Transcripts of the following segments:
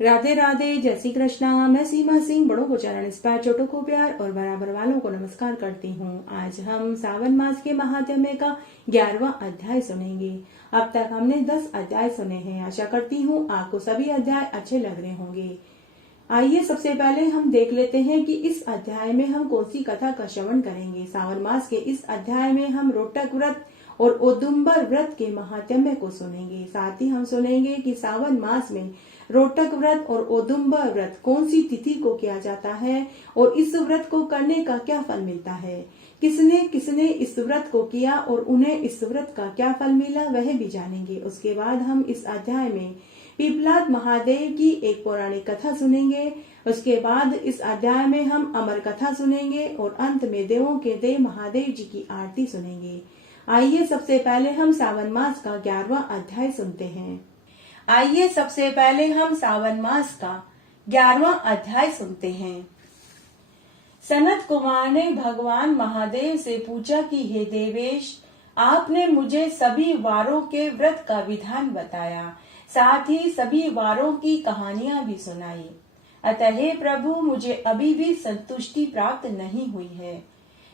राधे राधे, जय श्री कृष्णा। मैं सीमा सिंह, बड़ों को चरण स्पर्श, छोटों को प्यार और बराबर वालों को नमस्कार करती हूँ। आज हम सावन मास के महात्म्य का 11वां अध्याय सुनेंगे। अब तक हमने 10 अध्याय सुने हैं। आशा करती हूँ आपको सभी अध्याय अच्छे लग रहे होंगे। आइए सबसे पहले हम देख लेते हैं कि इस अध्याय में हम कौन सी कथा का श्रवण करेंगे। सावन मास के इस अध्याय में हम रोटक व्रत और औदुंबर व्रत के महात्म्य को सुनेंगे। साथ ही हम सुनेंगे कि सावन मास में रोटक व्रत और औदुंबर व्रत कौन सी तिथि को किया जाता है और इस व्रत को करने का क्या फल मिलता है, किसने किसने इस व्रत को किया और उन्हें इस व्रत का क्या फल मिला, वह भी जानेंगे। उसके बाद हम इस अध्याय में पिपलाद महादेव की एक पौराणिक कथा सुनेंगे। उसके बाद इस अध्याय में हम अमर कथा सुनेंगे और अंत में देवों के देव महादेव जी की आरती सुनेंगे। आइए सबसे पहले हम सावन मास का 11वां अध्याय सुनते हैं। आइए सबसे पहले हम सावन मास का 11वां अध्याय सुनते हैं। सनत कुमार ने भगवान महादेव से पूछा कि हे देवेश, आपने मुझे सभी वारों के व्रत का विधान बताया, साथ ही सभी वारों की कहानियां भी सुनाई। अतः हे प्रभु, मुझे अभी भी संतुष्टि प्राप्त नहीं हुई है।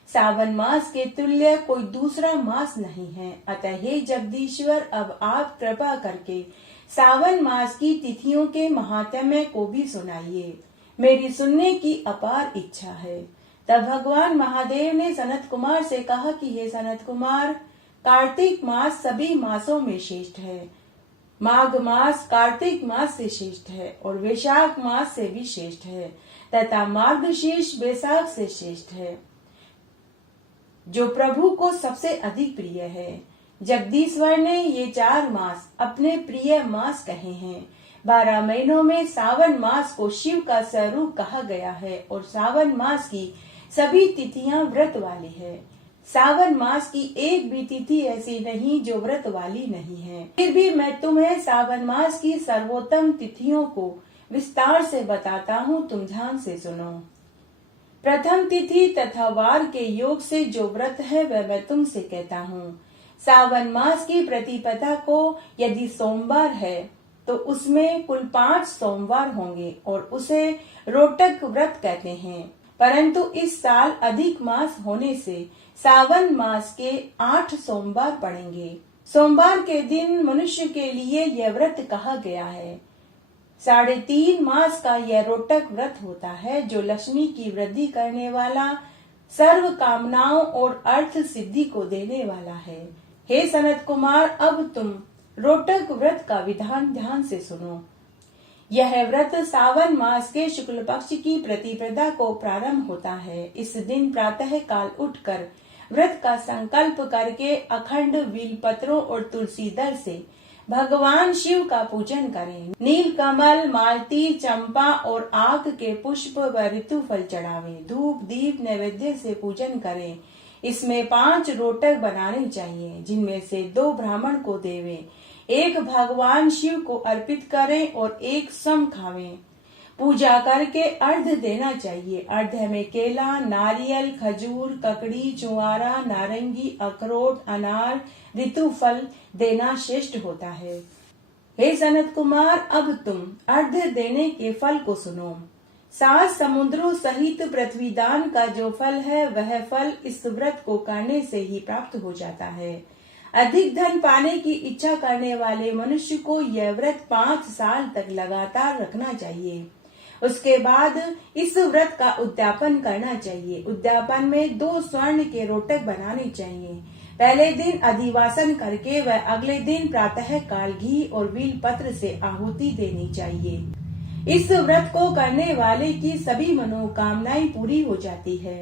सावन मास के तुल्य कोई दूसरा मास नहीं है। अतः हे जगदीश्वर, अब आप कृपा करके सावन मास की तिथियों के महात्म्य को भी सुनाइए। मेरी सुनने की अपार इच्छा है। तब भगवान महादेव ने सनत कुमार से कहा कि हे सनत कुमार, कार्तिक मास सभी मासों में श्रेष्ठ है। माघ मास कार्तिक मास से श्रेष्ठ है और वैशाख मास से भी श्रेष्ठ है तथा मार्गशीर्ष वैशाख से श्रेष्ठ है, जो प्रभु को सबसे अधिक प्रिय है। जगदीश्वर ने ये 4 मास अपने प्रिय मास कहे हैं। 12 महीनों में सावन मास को शिव का स्वरूप कहा गया है और सावन मास की सभी तिथियां व्रत वाली है। सावन मास की एक भी तिथि ऐसी नहीं जो व्रत वाली नहीं है। फिर भी मैं तुम्हें सावन मास की सर्वोत्तम तिथियों को विस्तार से बताता हूँ, तुम ध्यान से सुनो। प्रथम तिथि तथा वार के योग से जो व्रत है वह मैं तुमसे कहता हूँ। सावन मास की प्रतिपदा को यदि सोमवार है तो उसमें कुल 5 सोमवार होंगे और उसे रोटक व्रत कहते हैं। परंतु इस साल अधिक मास होने से सावन मास के 8 सोमवार पड़ेंगे। सोमवार के दिन मनुष्य के लिए यह व्रत कहा गया है। 3.5 मास का यह रोटक व्रत होता है, जो लक्ष्मी की वृद्धि करने वाला, सर्व कामनाओं और अर्थ सिद्धि को देने वाला है। हे सनत कुमार, अब तुम रोटक व्रत का विधान ध्यान से सुनो। यह व्रत सावन मास के शुक्ल पक्ष की प्रतिपदा को प्रारंभ होता है। इस दिन प्रातः काल उठकर व्रत का संकल्प करके अखंड बेलपत्रों और तुलसी दल से भगवान शिव का पूजन करें। नील कमल, मालती, चंपा और आक के पुष्प व ऋतु फल चढ़ावे। धूप दीप नैवेद्य से पूजन करें। इसमें 5 रोटक बनाने चाहिए, जिनमें से 2 ब्राह्मण को देवें, 1 भगवान शिव को अर्पित करें और 1 स्वयं खावें। पूजा करके अर्घ्य देना चाहिए। अर्घ्य में केला, नारियल, खजूर, ककड़ी, चुआरा, नारंगी, अखरोट, अनार, ऋतु फल देना श्रेष्ठ होता है। हे सनत कुमार, अब तुम अर्घ्य देने के फल को सुनो। 7 समुद्रों सहित पृथ्वी दान का जो फल है, वह फल इस व्रत को करने से ही प्राप्त हो जाता है। अधिक धन पाने की इच्छा करने वाले मनुष्य को यह व्रत 5 साल तक लगातार रखना चाहिए। उसके बाद इस व्रत का उद्यापन करना चाहिए। उद्यापन में 2 स्वर्ण के रोटक बनाने चाहिए। पहले दिन अधिवासन करके वह अगले दिन प्रातः काल घी और बेल पत्र से आहुति देनी चाहिए। इस व्रत को करने वाले की सभी मनोकामनाएं पूरी हो जाती है।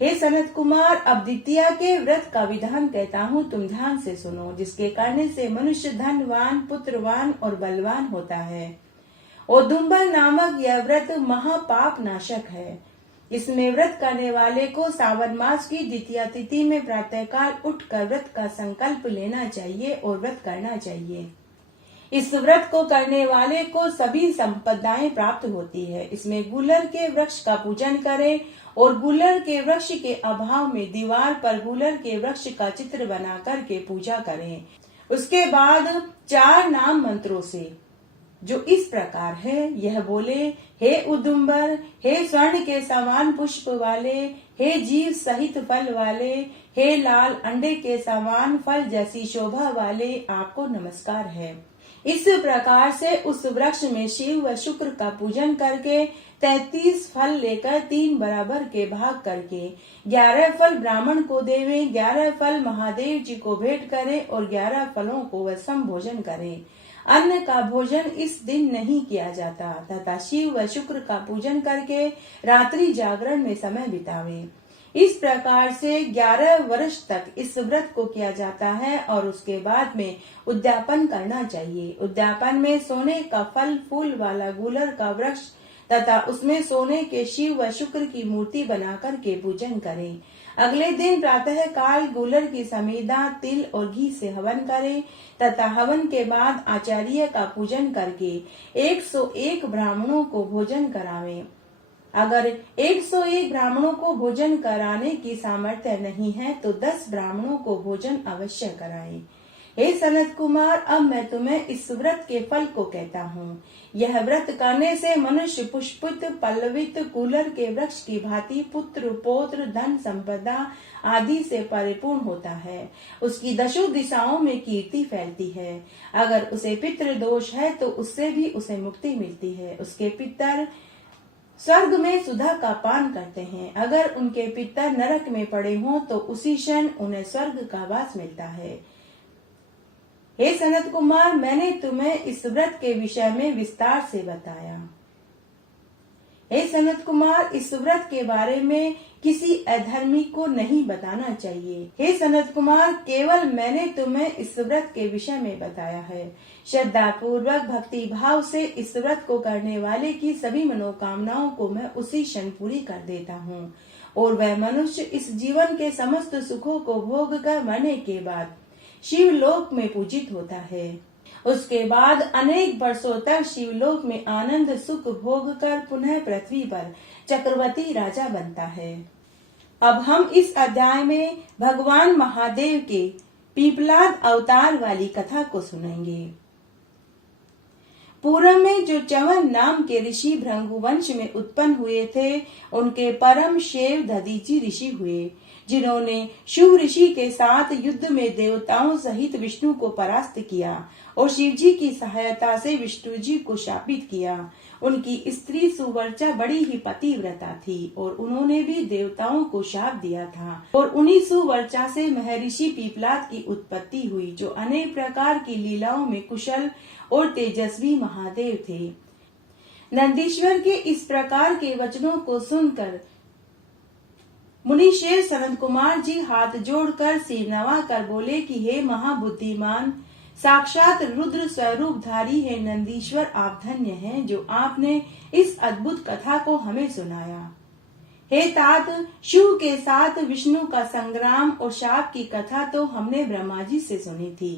हे सनत कुमार, अब द्वितीया के व्रत का विधान कहता हूँ, तुम ध्यान से सुनो, जिसके करने से मनुष्य धनवान, पुत्रवान और बलवान होता है। औदुंबर नामक यह व्रत महापाप नाशक है। इसमें व्रत करने वाले को सावन मास की द्वितीया तिथि में प्रातःकाल उठकर व्रत का संकल्प लेना चाहिए और व्रत करना चाहिए। इस व्रत को करने वाले को सभी संपदाएं प्राप्त होती है। इसमें गुलर के वृक्ष का पूजन करें और गुलर के वृक्ष के अभाव में दीवार पर गुलर के वृक्ष का चित्र बना करके पूजा करें। उसके बाद 4 नाम मंत्रों से जो इस प्रकार है। यह बोले, हे उदुम्बर, हे स्वर्ण के समान पुष्प वाले, हे जीव सहित फल वाले, हे लाल अंडे के समान फल जैसी शोभा वाले, आपको नमस्कार है। इस प्रकार से उस वृक्ष में शिव व शुक्र का पूजन करके 33 फल लेकर 3 बराबर के भाग करके 11 फल ब्राह्मण को देवे, 11 फल महादेव जी को भेंट करें और 11 फलों को वह सम भोजन करें। अन्न का भोजन इस दिन नहीं किया जाता तथा शिव व शुक्र का पूजन करके रात्रि जागरण में समय बितावे। इस प्रकार से 11 वर्ष तक इस व्रत को किया जाता है और उसके बाद में उद्यापन करना चाहिए। उद्यापन में सोने का फल फूल वाला गूलर का वृक्ष तथा उसमें सोने के शिव व शुक्र की मूर्ति बनाकर के पूजन करें। अगले दिन प्रातः काल गूलर की समीधा तिल और घी से हवन करें तथा हवन के बाद आचार्य का पूजन करके 101 ब्राह्मणों को भोजन करावें। अगर 101 ब्राह्मणों को भोजन कराने की सामर्थ्य नहीं है तो 10 ब्राह्मणों को भोजन अवश्य कराएं। हे सनत कुमार, अब मैं तुम्हें इस व्रत के फल को कहता हूँ। यह व्रत करने से मनुष्य पुष्पित पल्लवित कूलर के वृक्ष की भांति पुत्र पौत्र धन संपदा आदि से परिपूर्ण होता है। उसकी 10 दिशाओं में कीर्ति फैलती है। अगर उसे पितृ दोष है तो उससे भी उसे मुक्ति मिलती है। उसके पितर स्वर्ग में सुधा का पान करते हैं। अगर उनके पितर नरक में पड़े हों तो उसी क्षण उन्हें स्वर्ग का वास मिलता है। हे सनत कुमार, मैंने तुम्हें इस व्रत के विषय में विस्तार से बताया। हे सनत कुमार, इस व्रत के बारे में किसी अधर्मी को नहीं बताना चाहिए। हे सनत कुमार, केवल मैंने तुम्हें इस व्रत के विषय में बताया है। श्रद्धा पूर्वक भक्ति भाव से इस व्रत को करने वाले की सभी मनोकामनाओं को मैं उसी क्षण पूरी कर देता हूँ और वह मनुष्य इस जीवन के समस्त सुखों को भोग कर मरने के बाद शिवलोक में पूजित होता है। उसके बाद अनेक वर्षों तक शिवलोक में आनंद सुख भोग कर पुनः पृथ्वी पर चक्रवर्ती राजा बनता है। अब हम इस अध्याय में भगवान महादेव के पीपलाद अवतार वाली कथा को सुनेंगे। पूर्व में जो च्यवन नाम के ऋषि भृंगुवंश में उत्पन्न हुए थे, उनके परम शेव दधीचि ऋषि हुए, जिन्होंने शिव ऋषि के साथ युद्ध में देवताओं सहित विष्णु को परास्त किया और शिव जी की सहायता से विष्णु जी को शापित किया। उनकी स्त्री सुवर्चा बड़ी ही पतिव्रता थी और उन्होंने भी देवताओं को शाप दिया था और उन्हीं सुवर्चा से महर्षि पीपलाद की उत्पत्ति हुई, जो अनेक प्रकार की लीलाओं में कुशल और तेजस्वी महादेव थे। नंदीश्वर के इस प्रकार के वचनों को सुनकर मुनिशेर सनत कुमार जी हाथ जोड़कर सिर नवा कर बोले कि हे महाबुद्धिमान, साक्षात रुद्र स्वरूपधारी है नंदीश्वर, आप धन्य हैं जो आपने इस अद्भुत कथा को हमें सुनाया। हे तात, शिव के साथ विष्णु का संग्राम और शाप की कथा तो हमने ब्रह्मा जी से सुनी थी,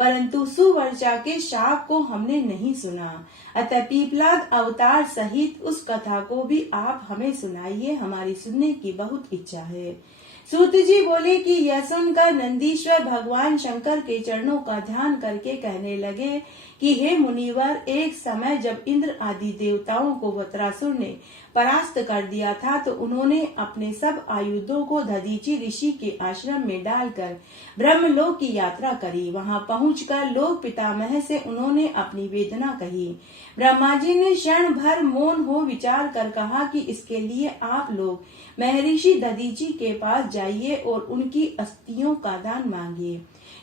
परंतु सुवर्चा के शाप को हमने नहीं सुना। अतः पीपलाद अवतार सहित उस कथा को भी आप हमें सुनाइए, हमारी सुनने की बहुत इच्छा है। सूत जी बोले कि यह सुनकर नंदीश्वर भगवान शंकर के चरणों का ध्यान करके कहने लगे कि हे मुनिवर, एक समय जब इंद्र आदि देवताओं को वत्रासुर ने परास्त कर दिया था तो उन्होंने अपने सब आयुधों को दधीचि ऋषि के आश्रम में डालकर ब्रह्मलोक की यात्रा करी। वहां पहुंचकर लोक पितामह से उन्होंने अपनी वेदना कही। ब्रह्मा जी ने क्षण भर मौन हो विचार कर कहा कि इसके लिए आप लोग महर्षि दधीचि के पास जाइए और उनकी अस्थियों का दान मांगिए,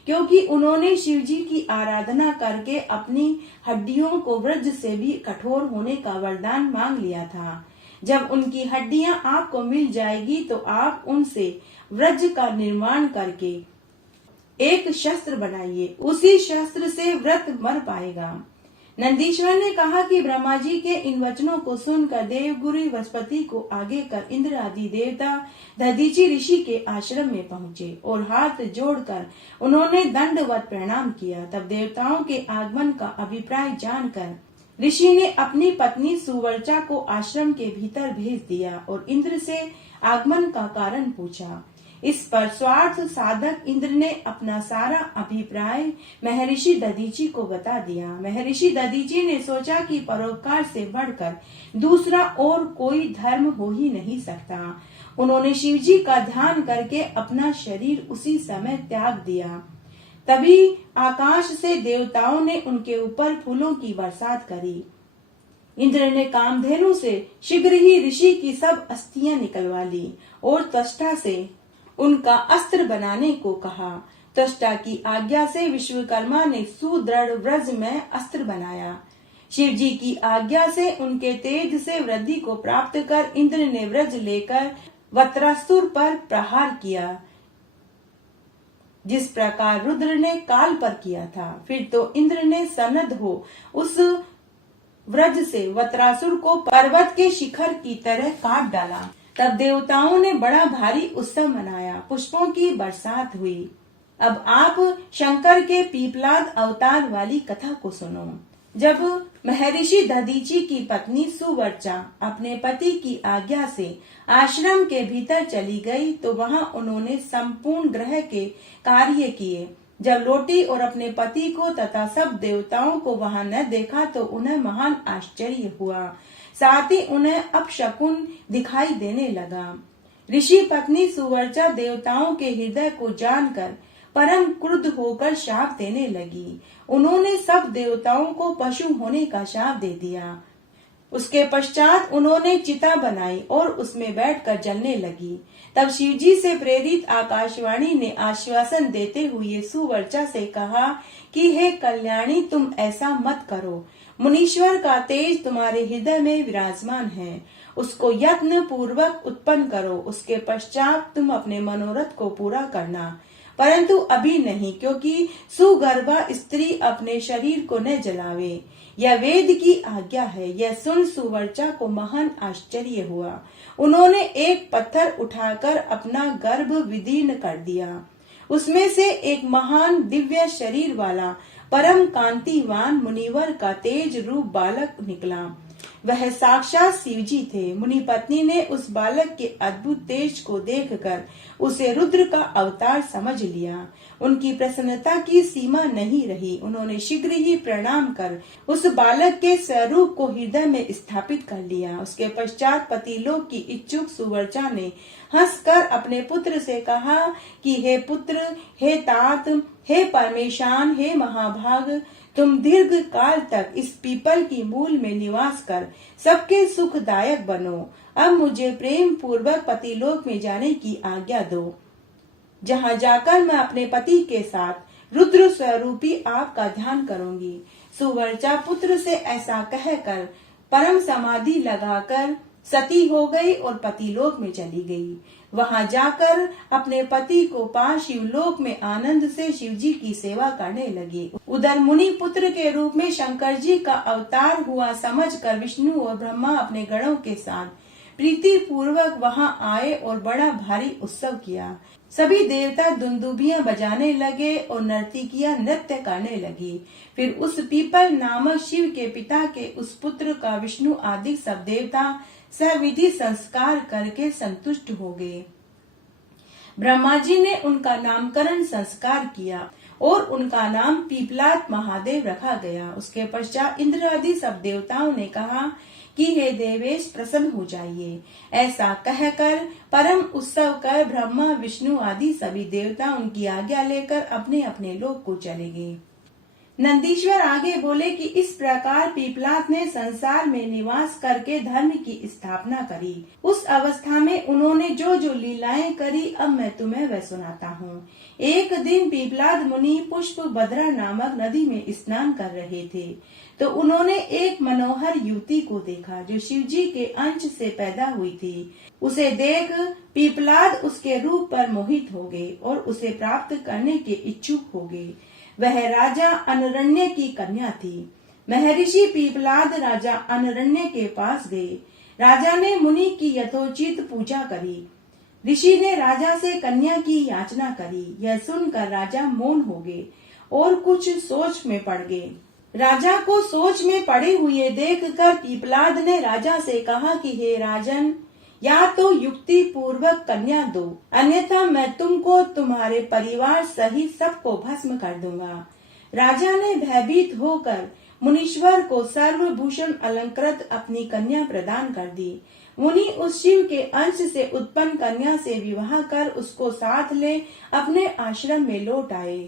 क्योंकि उन्होंने शिव जी की आराधना करके अपनी हड्डियों को वज्र से भी कठोर होने का वरदान मांग लिया था। जब उनकी हड्डियां आपको मिल जाएगी तो आप उनसे वज्र का निर्माण करके एक शस्त्र बनाइए, उसी शस्त्र से व्रत मर पाएगा। नंदीश्वर ने कहा कि ब्रह्मा जी के इन वचनों को सुनकर देवगुरु बृहस्पति को आगे कर इंद्र आदि देवता दधीचि ऋषि के आश्रम में पहुंचे और हाथ जोड़कर उन्होंने दंडवत प्रणाम किया। तब देवताओं के आगमन का अभिप्राय जानकर ऋषि ने अपनी पत्नी सुवर्चा को आश्रम के भीतर भेज दिया और इंद्र से आगमन का कारण पूछा। इस पर स्वार्थ साधक इंद्र ने अपना सारा अभिप्राय महर्षि दधीची को बता दिया। महर्षि दधीची ने सोचा कि परोपकार से बढ़कर दूसरा और कोई धर्म हो ही नहीं सकता। उन्होंने शिवजी का ध्यान करके अपना शरीर उसी समय त्याग दिया। तभी आकाश से देवताओं ने उनके ऊपर फूलों की बरसात करी। इंद्र ने कामधेनु से शीघ्र ही ऋषि की सब अस्थियां निकलवा ली और त्वष्टा से उनका अस्त्र बनाने को कहा। त्वष्टा की आज्ञा से विश्वकर्मा ने सुदृढ़ वज्र में अस्त्र बनाया। शिव जी की आज्ञा से उनके तेज से वृद्धि को प्राप्त कर इंद्र ने वज्र लेकर वत्रासुर पर प्रहार किया, जिस प्रकार रुद्र ने काल पर किया था। फिर तो इंद्र ने सनद हो उस वज्र से वत्रासुर को पर्वत के शिखर की तरह काट डाला। तब देवताओं ने बड़ा भारी उत्सव मनाया, पुष्पों की बरसात हुई। अब आप शंकर के पीपलाद अवतार वाली कथा को सुनो। जब महर्षि दधीची की पत्नी सुवर्चा अपने पति की आज्ञा से आश्रम के भीतर चली गई तो वहां उन्होंने संपूर्ण ग्रह के कार्य किए। जब लौटी और अपने पति को तथा सब देवताओं को वहां न देखा तो उन्हें महान आश्चर्य हुआ। साथ ही उन्हें अपशकुन दिखाई देने लगा। ऋषि पत्नी सुवर्चा देवताओं के हृदय को जानकर परम क्रुद्ध होकर शाप देने लगी। उन्होंने सब देवताओं को पशु होने का शाप दे दिया। उसके पश्चात उन्होंने चिता बनाई और उसमें बैठकर जलने लगी। तब शिवजी से प्रेरित आकाशवाणी ने आश्वासन देते हुए सुवर्चा से कहा कि हे कल्याणी, तुम ऐसा मत करो। मुनीश्वर का तेज तुम्हारे हृदय में विराजमान है, उसको यत्न पूर्वक उत्पन्न करो। उसके पश्चात तुम अपने मनोरथ को पूरा करना, परंतु अभी नहीं, क्योंकि सुगर्भा स्त्री अपने शरीर को न जलावे। यह वेद की आज्ञा है। यह सुन सुवर्चा को महान आश्चर्य हुआ। उन्होंने एक पत्थर उठाकर अपना गर्भ विदीर्ण कर दिया। उसमें से एक महान दिव्य शरीर वाला परम कांतिवान मुनिवर का तेज रूप बालक निकला। वह साक्षात शिवजी थे। मुनि पत्नी ने उस बालक के अद्भुत तेज को देखकर उसे रुद्र का अवतार समझ लिया। उनकी प्रसन्नता की सीमा नहीं रही। उन्होंने शीघ्र ही प्रणाम कर उस बालक के स्वरूप को हृदय में स्थापित कर लिया। उसके पश्चात पतिलोक की इच्छुक सुवर्चा ने हंसकर अपने पुत्र से कहा कि हे पुत्र, हे तात, हे परमेशान, हे महाभाग, तुम दीर्घ काल तक इस पीपल की मूल में निवास कर सबके सुखदायक बनो। अब मुझे प्रेम पूर्वक पतिलोक में जाने की आज्ञा दो, जहाँ जाकर मैं अपने पति के साथ रुद्र स्वरूपी आपका ध्यान करूंगी। सुवर्चा पुत्र से ऐसा कहकर परम समाधि लगाकर सती हो गई और पतिलोक में चली गई। वहां जाकर अपने पति को पा शिवलोक में आनंद से शिवजी की सेवा करने लगी। उधर मुनि पुत्र के रूप में शंकर जी का अवतार हुआ समझकर विष्णु और ब्रह्मा अपने गणों के साथ प्रीति पूर्वक वहां आए और बड़ा भारी उत्सव किया। सभी देवता दुंदुभियां बजाने लगे और नर्तकियां नृत्य करने लगी। फिर उस पीपल नामक शिव के पिता के उस पुत्र का विष्णु आदि सब देवता सविधि संस्कार करके संतुष्ट हो गए। ब्रह्मा जी ने उनका नामकरण संस्कार किया और उनका नाम पीपलाद महादेव रखा गया। उसके पश्चात इंद्र आदि सब देवताओं ने कहा कि हे देवेश, प्रसन्न हो जाइए। ऐसा कहकर परम उत्सव कर ब्रह्मा विष्णु आदि सभी देवता उनकी आज्ञा लेकर अपने अपने लोक को चले गए। नंदीश्वर आगे बोले कि इस प्रकार पीपलाद ने संसार में निवास करके धर्म की स्थापना करी। उस अवस्था में उन्होंने जो जो लीलाएं करी, अब मैं तुम्हें वह सुनाता हूँ। एक दिन पीपलाद मुनि पुष्प भद्रा नामक नदी में स्नान कर रहे थे तो उन्होंने एक मनोहर युवती को देखा जो शिवजी के अंश से पैदा हुई थी। उसे देख पीपलाद उसके रूप पर मोहित हो गए और उसे प्राप्त करने के इच्छुक हो गए। वह राजा अनरण्य की कन्या थी। महर्षि पीपलाद राजा अनरण्य के पास गए। राजा ने मुनि की यथोचित पूजा करी। ऋषि ने राजा से कन्या की याचना करी। यह सुनकर राजा मौन हो गए और कुछ सोच में पड़ गए। राजा को सोच में पड़े हुए देखकर पीपलाद ने राजा से कहा कि हे राजन, या तो युक्ति पूर्वक कन्या दो, अन्यथा मैं तुमको तुम्हारे परिवार सहित सबको भस्म कर दूंगा। राजा ने भयभीत होकर मुनीश्वर को सर्वभूषण अलंकृत अपनी कन्या प्रदान कर दी। मुनि उस शिव के अंश से उत्पन्न कन्या से विवाह कर उसको साथ ले अपने आश्रम में लौट आए।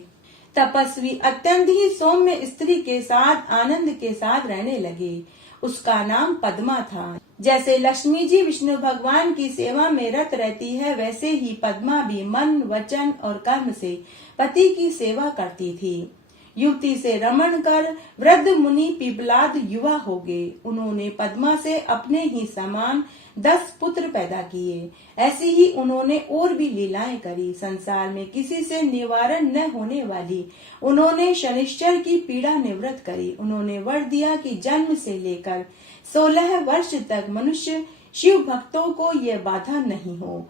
तपस्वी अत्यंत ही सौम्य स्त्री के साथ आनंद के साथ रहने लगे। उसका नाम पद्मा था। जैसे लक्ष्मी जी विष्णु भगवान की सेवा में रत रहती है, वैसे ही पद्मा भी मन, वचन और कर्म से पति की सेवा करती थी। युवती से रमण कर वृद्ध मुनि पिपलाद युवा हो गए। उन्होंने पद्मा से अपने ही समान 10 पुत्र पैदा किए। ऐसी ही उन्होंने और भी लीलाएं करी। संसार में किसी से निवारण न होने वाली उन्होंने शनिश्चर की पीड़ा निवृत्त करी। उन्होंने वर दिया कि जन्म से लेकर 16 वर्ष तक मनुष्य शिव भक्तों को यह बाधा नहीं हो।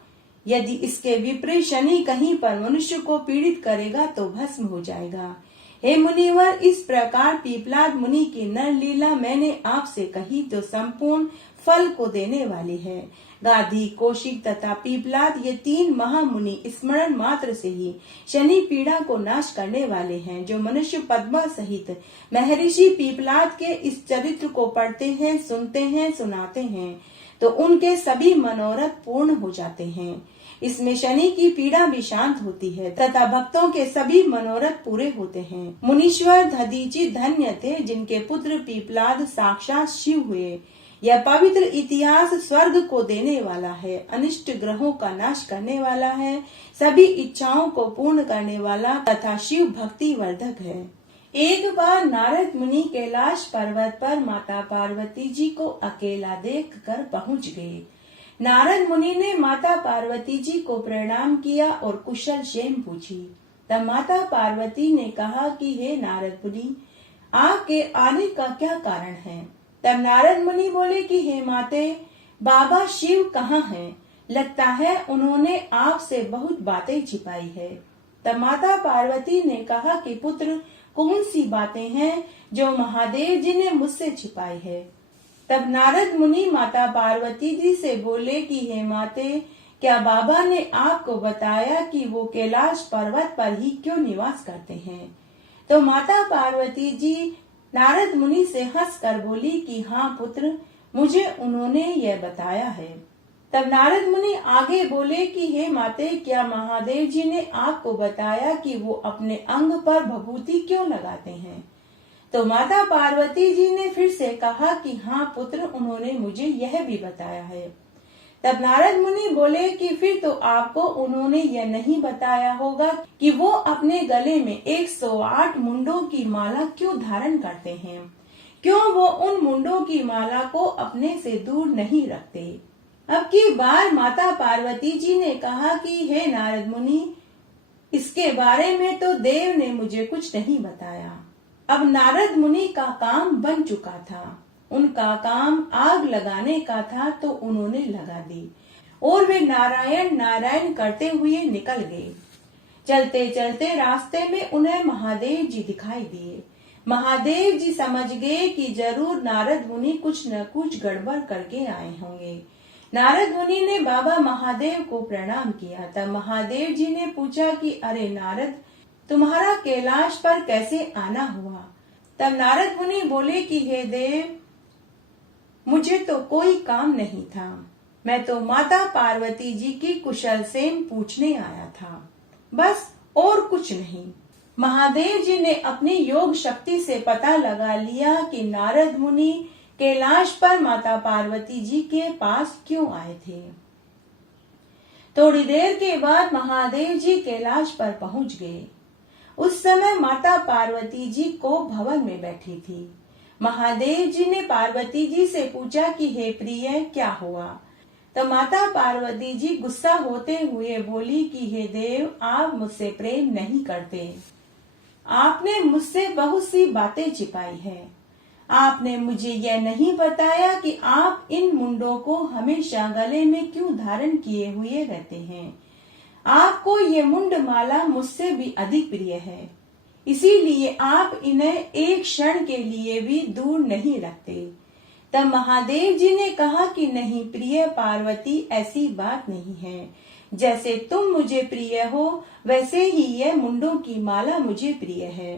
यदि इसके विपरीत शनि कहीं पर मनुष्य को पीड़ित करेगा तो भस्म हो जाएगा। हे मुनिवर, इस प्रकार पीपलाद मुनि की नर लीला मैंने आपसे कही तो संपूर्ण फल को देने वाली है। गाधी, कौशिक तथा पीपलाद ये 3 महामुनि स्मरण मात्र से ही शनि पीड़ा को नाश करने वाले हैं। जो मनुष्य पद्मा सहित महर्षि पीपलाद के इस चरित्र को पढ़ते हैं, सुनते हैं, सुनाते हैं तो उनके सभी मनोरथ पूर्ण हो जाते हैं। इसमें शनि की पीड़ा भी शांत होती है तथा भक्तों के सभी मनोरथ पूरे होते हैं। मुनीश्वर दधीचि धन्य थे जिनके पुत्र पीपलाद साक्षात शिव हुए। यह पवित्र इतिहास स्वर्ग को देने वाला है, अनिष्ट ग्रहों का नाश करने वाला है, सभी इच्छाओं को पूर्ण करने वाला तथा शिव भक्ति वर्धक है। एक बार नारद मुनि कैलाश पर्वत पर माता पार्वती जी को अकेला देखकर पहुंच गए। नारद मुनि ने माता पार्वती जी को प्रणाम किया और कुशल क्षेम पूछी। तब माता पार्वती ने कहा कि हे नारद मुनि, आपके आने का क्या कारण है? तब नारद मुनि बोले कि हे माते, बाबा शिव कहाँ हैं? लगता है उन्होंने आपसे बहुत बातें छिपाई है। तब माता पार्वती ने कहा कि पुत्र, कौन सी बातें हैं जो महादेव जी ने मुझसे छिपाई है? तब नारद मुनि माता पार्वती जी से बोले कि हे माते, क्या बाबा ने आपको बताया कि वो कैलाश पर्वत पर ही क्यों निवास करते हैं? तो माता पार्वती जी नारद मुनि से हंसकर बोली कि हाँ पुत्र, मुझे उन्होंने यह बताया है। तब नारद मुनि आगे बोले कि हे माते, क्या महादेव जी ने आपको बताया कि वो अपने अंग पर भभूति क्यों लगाते हैं? तो माता पार्वती जी ने फिर से कहा कि हाँ पुत्र, उन्होंने मुझे यह भी बताया है। तब नारद मुनि बोले कि फिर तो आपको उन्होंने यह नहीं बताया होगा कि वो अपने गले में 108 मुंडों की माला क्यों धारण करते हैं, क्यों वो उन मुंडों की माला को अपने से दूर नहीं रखते। अब की बार माता पार्वती जी ने कहा कि हे नारद मुनि, इसके बारे में तो देव ने मुझे कुछ नहीं बताया। अब नारद मुनि का काम बन चुका था। उनका काम आग लगाने का था तो उन्होंने लगा दी और वे नारायण नारायण करते हुए निकल गए। चलते चलते रास्ते में उन्हें महादेव जी दिखाई दिए। महादेव जी समझ गए कि जरूर नारद मुनि कुछ न कुछ गड़बड़ करके आए होंगे। नारद मुनि ने बाबा महादेव को प्रणाम किया। तब महादेव जी ने पूछा कि अरे नारद, तुम्हारा कैलाश पर कैसे आना हुआ? तब नारद मुनि बोले कि हे देव, मुझे तो कोई काम नहीं था, मैं तो माता पार्वती जी की कुशल क्षेम पूछने आया था, बस और कुछ नहीं। महादेव जी ने अपनी योग शक्ति से पता लगा लिया कि नारद मुनि कैलाश पर माता पार्वती जी के पास क्यों आए थे। थोड़ी देर के बाद महादेव जी कैलाश पर पहुंच गए। उस समय माता पार्वती जी को भवन में बैठी थी। महादेव जी ने पार्वती जी से पूछा कि हे प्रिय, क्या हुआ? तो माता पार्वती जी गुस्सा होते हुए बोली कि हे देव, आप मुझसे प्रेम नहीं करते। आपने मुझसे बहुत सी बातें छिपाई है। आपने मुझे यह नहीं बताया कि आप इन मुंडों को हमेशा गले में क्यों धारण किए हुए रहते हैं। आपको ये मुंड माला मुझसे भी अधिक प्रिय है, इसीलिए आप इन्हें एक क्षण के लिए भी दूर नहीं रखते। तब महादेव जी ने कहा कि नहीं प्रिय पार्वती, ऐसी बात नहीं है। जैसे तुम मुझे प्रिय हो वैसे ही यह मुंडों की माला मुझे प्रिय है।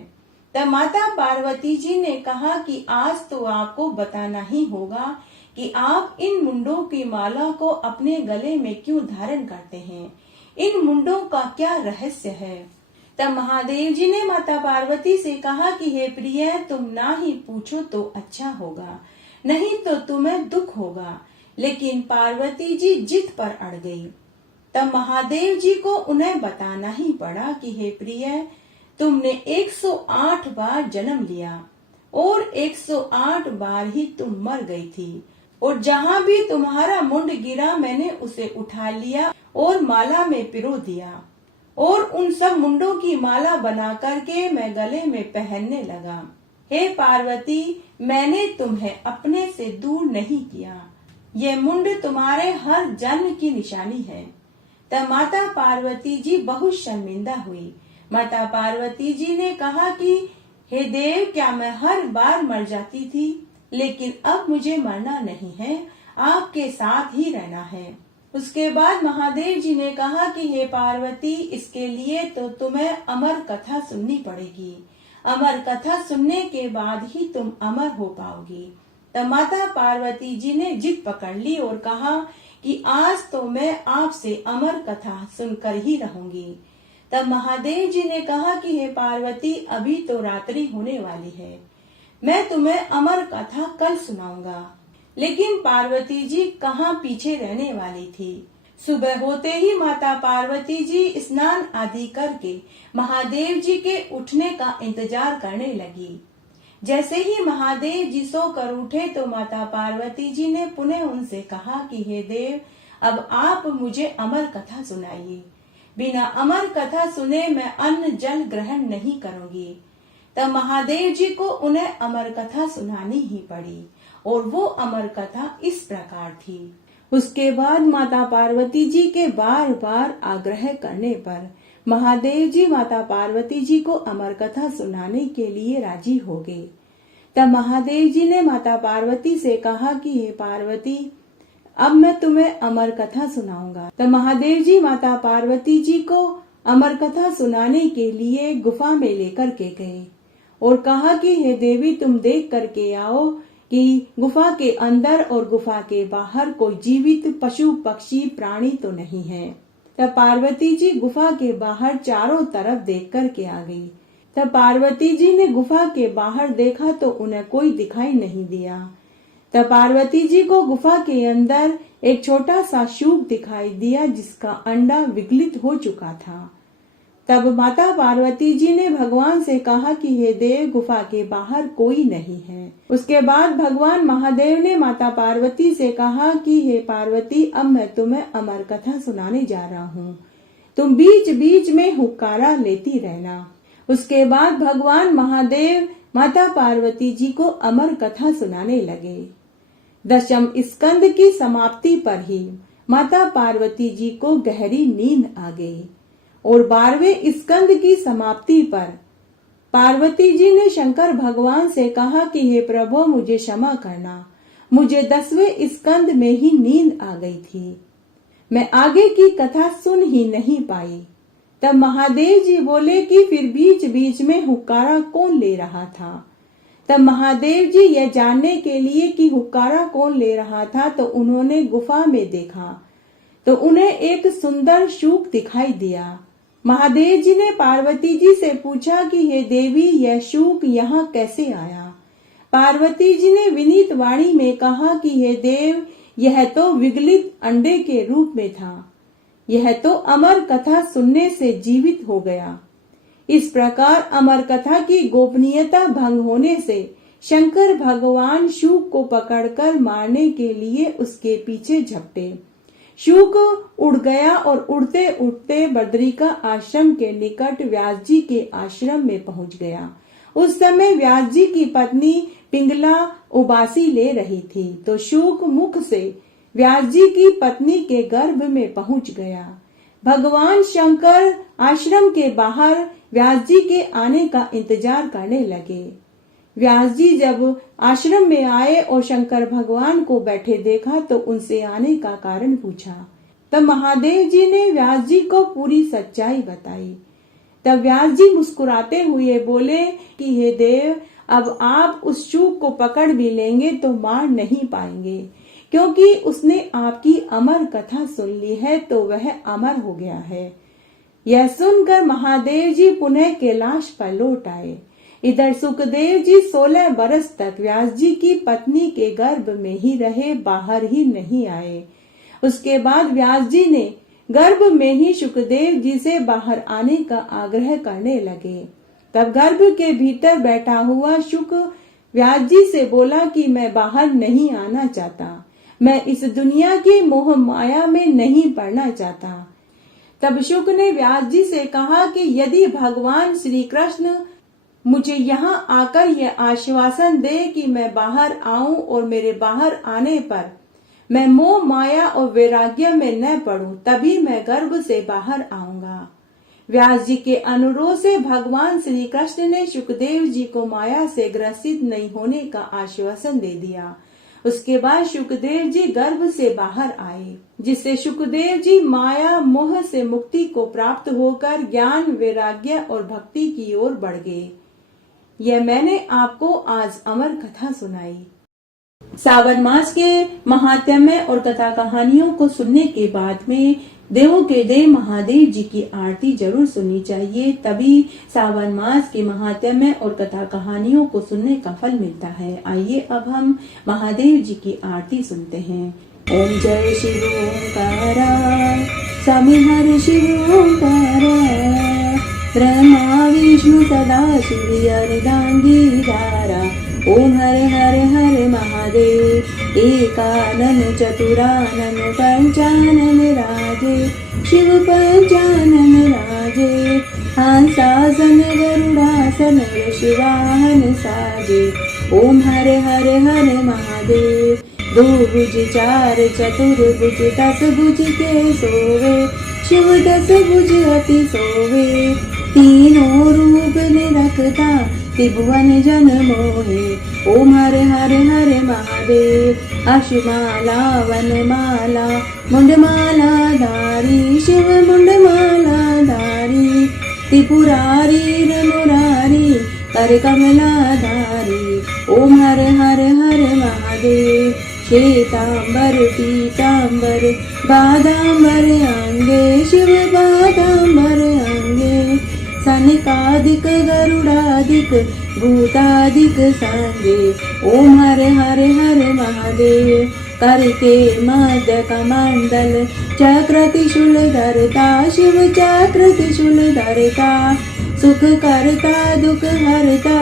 तब माता पार्वती जी ने कहा कि आज तो आपको बताना ही होगा कि आप इन मुंडों की माला को अपने गले में क्यों धारण करते हैं। इन मुंडों का क्या रहस्य है। तब महादेव जी ने माता पार्वती से कहा कि हे प्रिय, तुम ना ही पूछो तो अच्छा होगा, नहीं तो तुम्हें दुख होगा। लेकिन पार्वती जी जिद पर अड़ गई। तब महादेव जी को उन्हें बताना ही पड़ा कि हे प्रिय, तुमने 108 बार जन्म लिया और 108 बार ही तुम मर गई थी, और जहाँ भी तुम्हारा मुंड गिरा मैंने उसे उठा लिया और माला में पिरो दिया, और उन सब मुंडों की माला बना करके मैं गले में पहनने लगा। हे पार्वती, मैंने तुम्हें अपने से दूर नहीं किया, ये मुंड तुम्हारे हर जन्म की निशानी है। तब माता पार्वती जी बहुत शर्मिंदा हुई। माता पार्वती जी ने कहा कि हे देव, क्या मैं हर बार मर जाती थी, लेकिन अब मुझे मरना नहीं है, आपके साथ ही रहना है। उसके बाद महादेव जी ने कहा कि हे पार्वती, इसके लिए तो तुम्हें अमर कथा सुननी पड़ेगी। अमर कथा सुनने के बाद ही तुम अमर हो पाओगी। तब माता पार्वती जी ने जिद पकड़ ली और कहा कि आज तो मैं आपसे अमर कथा सुनकर ही रहूंगी। तब महादेव जी ने कहा कि हे पार्वती, अभी तो रात्रि होने वाली है, मैं तुम्हें अमर कथा कल सुनाऊंगा। लेकिन पार्वती जी कहाँ पीछे रहने वाली थी। सुबह होते ही माता पार्वती जी स्नान आदि करके महादेव जी के उठने का इंतजार करने लगी। जैसे ही महादेव जी सोकर उठे तो माता पार्वती जी ने पुनः उनसे कहा कि हे देव, अब आप मुझे अमर कथा सुनाइए। बिना अमर कथा सुने मैं अन्न जल ग्रहण नहीं करूंगी। तब महादेव जी को उन्हें अमर कथा सुनानी ही पड़ी, और वो अमर कथा इस प्रकार थी। उसके बाद माता पार्वती जी के बार बार आग्रह करने पर महादेव जी माता पार्वती जी को अमर कथा सुनाने के लिए राजी हो गए। तब महादेव जी ने माता पार्वती से कहा कि हे पार्वती, अब मैं तुम्हें अमर कथा सुनाऊंगा। तब महादेव जी माता पार्वती जी को अमर कथा सुनाने के लिए गुफा में लेकर के गए और कहा कि हे देवी, तुम देख करके आओ कि गुफा के अंदर और गुफा के बाहर कोई जीवित पशु पक्षी प्राणी तो नहीं है। तब पार्वती जी गुफा के बाहर चारों तरफ देख करके आ गई। तब पार्वती जी ने गुफा के बाहर देखा तो उन्हें कोई दिखाई नहीं दिया। तब पार्वती जी को गुफा के अंदर एक छोटा सा शुक दिखाई दिया जिसका अंडा विगलित हो चुका था। तब माता पार्वती जी ने भगवान से कहा कि हे देव, गुफा के बाहर कोई नहीं है। उसके बाद भगवान महादेव ने माता पार्वती से कहा कि हे पार्वती, अब मैं तुम्हें अमर कथा सुनाने जा रहा हूँ, तुम बीच बीच में हुक्कारा लेती रहना। उसके बाद भगवान महादेव माता पार्वती जी को अमर कथा सुनाने लगे। दशम स्कंद की समाप्ति पर ही माता पार्वती जी को गहरी नींद आ गई और 12वें स्कंद की समाप्ति पर पार्वती जी ने शंकर भगवान से कहा कि हे प्रभु, मुझे क्षमा करना, मुझे 10वें स्कंद में ही नींद आ गई थी, मैं आगे की कथा सुन ही नहीं पाई। तब महादेव जी बोले कि फिर बीच बीच में हुक्कारा कौन ले रहा था। तब महादेव जी यह जानने के लिए कि हुक्कारा कौन ले रहा था तो उन्होंने गुफा में देखा तो उन्हें एक सुंदर शुक दिखाई दिया। महादेव जी ने पार्वती जी से पूछा कि हे देवी, यह शुक यहाँ कैसे आया। पार्वती जी ने विनीत वाणी में कहा कि हे देव, यह तो विगलित अंडे के रूप में था, यह तो अमर कथा सुनने से जीवित हो गया। इस प्रकार अमर कथा की गोपनीयता भंग होने से शंकर भगवान शुक को पकड़कर मारने के लिए उसके पीछे झपटे। शुक उड़ गया और उड़ते उड़ते बद्रिका आश्रम के निकट व्यास जी के आश्रम में पहुंच गया। उस समय व्यास जी की पत्नी पिंगला उबासी ले रही थी तो शुक मुख से व्यास जी की पत्नी के गर्भ में पहुंच गया। भगवान शंकर आश्रम के बाहर व्यास जी के आने का इंतजार करने लगे। व्यास जी जब आश्रम में आए और शंकर भगवान को बैठे देखा तो उनसे आने का कारण पूछा। तब महादेव जी ने व्यास जी को पूरी सच्चाई बताई। तब व्यास जी मुस्कुराते हुए बोले कि हे देव, अब आप उस चूक को पकड़ भी लेंगे तो मार नहीं पाएंगे, क्योंकि उसने आपकी अमर कथा सुन ली है तो वह अमर हो गया है। यह सुनकर महादेव जी पुनः कैलाश पर लौट आए। इधर सुखदेव जी 16 बरस तक व्यास जी की पत्नी के गर्भ में ही रहे, बाहर ही नहीं आए। उसके बाद व्यास जी ने गर्भ में ही सुखदेव जी से बाहर आने का आग्रह करने लगे। तब गर्भ के भीतर बैठा हुआ शुक व्यास जी से बोला कि मैं बाहर नहीं आना चाहता, मैं इस दुनिया की मोह माया में नहीं पड़ना चाहता। तब शुक ने व्यास जी से कहा कि यदि भगवान श्री कृष्ण मुझे यहाँ आकर यह आश्वासन दे कि मैं बाहर आऊं और मेरे बाहर आने पर मैं मोह माया और वैराग्य में न पड़ूं, तभी मैं गर्भ से बाहर आऊंगा। व्यास जी के अनुरोध से भगवान श्री कृष्ण ने सुखदेव जी को माया से ग्रसित नहीं होने का आश्वासन दे दिया। उसके बाद सुखदेव जी गर्भ से बाहर आए, जिससे सुखदेव जी माया मोह से मुक्ति को प्राप्त होकर ज्ञान, वैराग्य और भक्ति की ओर बढ़ गए। यह मैंने आपको आज अमर कथा सुनाई। सावन मास के महात्म्य और कथा कहानियों को सुनने के बाद में देवों के देव महादेव जी की आरती जरूर सुननी चाहिए, तभी सावन मास के महात्म्य और कथा कहानियों को सुनने का फल मिलता है। आइए अब हम महादेव जी की आरती सुनते हैं। ओम जय शिव ओंकारा, स्वामी हर शिव ओंकारा, ब्रह्मा विष्णु सदा शिव अर्धांगीधारा। ओम हरे हरे हरे महादेव, एकानन चतुरानन पंचानन राजे, शिव पंचानन राजे। हंसासन गरुड़ासन शिवाहन साजे। ओम हरे हरे हरे महादेव, दो भुज चार चतुर्भुज 10 भुज के सोवे, शिव 10 भुज अति सोवे। तीनों रूप निरखता त्रिभुवन जन मोहे। ओम हरे हरे हरे महादेव, अशुमाला वनमाला मुंडमाला धारी, शिव मुंडमाला धारी। त्रिपुरारी मुरारी कर कमला धारी। ओम हरे हरे हरे महादेव, श्वेतांबर पीतांबर बादांबर अंगे, शिव बादांबर अंगे। सनकादिक गरुड़ादिक भूतादिक सांगे। ओम हरे हरे हरे महादेव, करके मध्य कमंडल चक्र त्रिशूल धरता, शिव चक्र त्रिशूल धरता। सुख करता दुख हरता,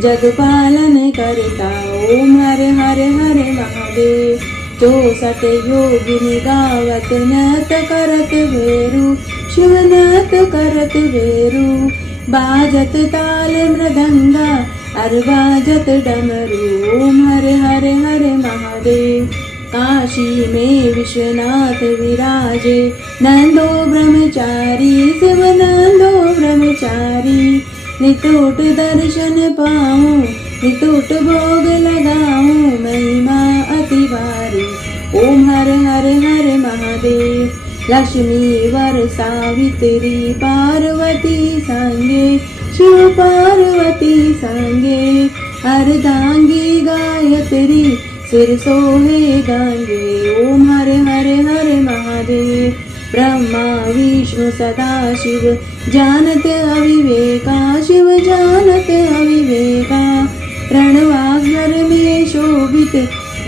जग पालन करता। ओम हरे हरे हरे महादेव, 64 योगिनी गावत नृत करत भेरू, शिव नृत करत भेरू। बाजत ताल मृदंगा और बाजत डमरू। ओम हरे हरे हरे महादेव, काशी में विश्वनाथ विराजे, नंदो ब्रह्मचारी, शिव नंदो ब्रह्मचारी। नितोट दर्शन पाऊं, नितोट भोग लगाऊं, महिमा अति भारी। ओम हरे हरे हरे महादेव, लक्ष्मी वर सावित्री पार्वती संगे, शिव पार्वती संगे। अर्धांगी गायत्री सिर सोहे गांगे। ओम हरे हरे हरे महादेव, ब्रह्मा विष्णु सदा शिव जानत अविवेका, शिव जानत अविवेका। प्रणवाक्षर में शोभित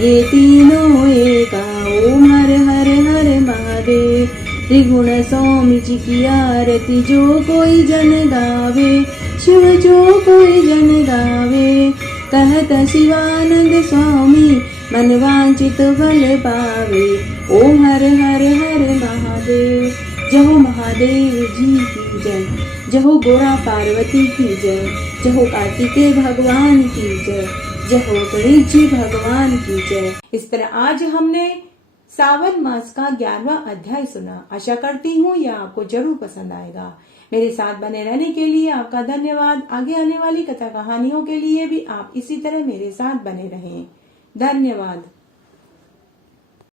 ये तीनों एका। ओम हरे हरे हरे महादेव, त्रिगुण स्वामी जी की आरती जो कोई जन गावे, शिव जो कोई जन गावे। कहत शिवानंद स्वामी मन वांछित फल पावे। ओम हरे हरे हरे महादेव, जय हो महादेव जी की जय, जय हो गोरा पार्वती की जय, जय हो कार्तिकेय भगवान की जय, जय हो गणेश जी भगवान की जय। इस तरह आज हमने सावन मास का 11वां अध्याय सुना। आशा करती हूँ यह आपको जरूर पसंद आएगा। मेरे साथ बने रहने के लिए आपका धन्यवाद। आगे आने वाली कथा कहानियों के लिए भी आप इसी तरह मेरे साथ बने रहें। धन्यवाद।